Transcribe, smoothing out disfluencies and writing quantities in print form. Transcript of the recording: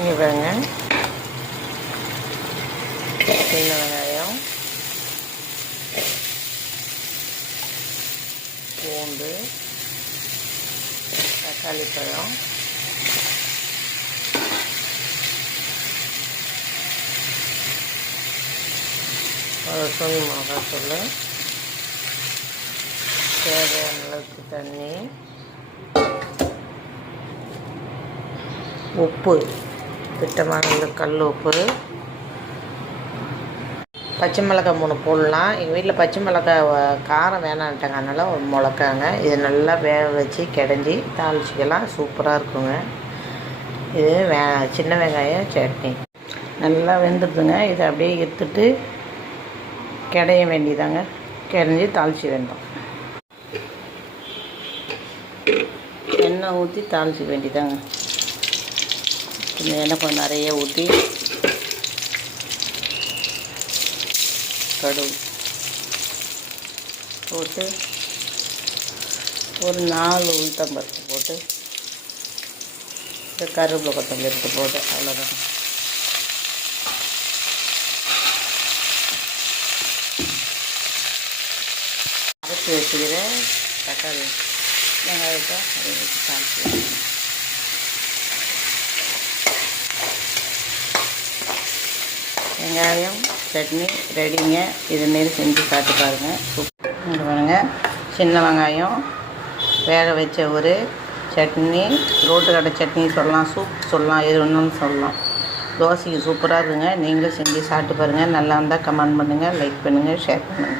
இங்கே பாருங்க, சின்ன வெங்காயம், பூண்டு, தக்காளி பழம், ஒரு ஸ்பூன் மிளகாத்தூள், தேவையான அளவுக்கு தண்ணி, உப்பு, திட்டமான கல் உப்பு, பச்சை மிளகாய் 3 போடலாம். எங்கள் வீட்டில் பச்சை மிளகாய் காரம் வேணான்ட்டாங்க, அதனால் ஒரு மிளகாங்க. இது நல்லா வேக வச்சு கிடஞ்சி தாளிச்சிக்கலாம், சூப்பராக இருக்குங்க. இது சின்ன வெங்காயம் சட்னி நல்லா வெந்துடுதுங்க. இதை அப்படியே எடுத்துட்டு கிடைய வேண்டியதாங்க, கிடஞ்சி தாளிச்சி வேண்டாம். எண்ணெய் ஊற்றி தாளிச்சிக்க வேண்டியதாங்க. இந்த எண்ணெய் கொஞ்சம் நிறைய ஊற்றி கடுகு போட்டு ஒரு 4 உளுத்தம்பருப்பு போட்டு கருவேப்பிலை கொத்தமல்லி எடுத்து போட்டு அவ்வளோதான். அரைச்சி வச்சுக்கிற தக்காளி வெங்காயத்தை அதை வச்சு தாளிச்சு வெங்காயம் சட்னி ரெடிங்க. இதுமாரி செஞ்சு சாப்பிட்டு பாருங்கள், சூப்பர். இங்கே பாருங்கள், சின்ன வெங்காயம் வேக வச்ச ஒரு சட்னி, ரோட்டு கடை சட்னி சொல்லலாம், சூப் சொல்லலாம், எது ஒன்றும் சொல்லலாம். தோசைக்கு சூப்பராக இருக்குங்க. நீங்களும் செஞ்சு சாப்பிட்டு பாருங்கள். நல்லா இருந்தால் கமெண்ட் பண்ணுங்கள், லைக் பண்ணுங்கள், ஷேர் பண்ணுங்கள்.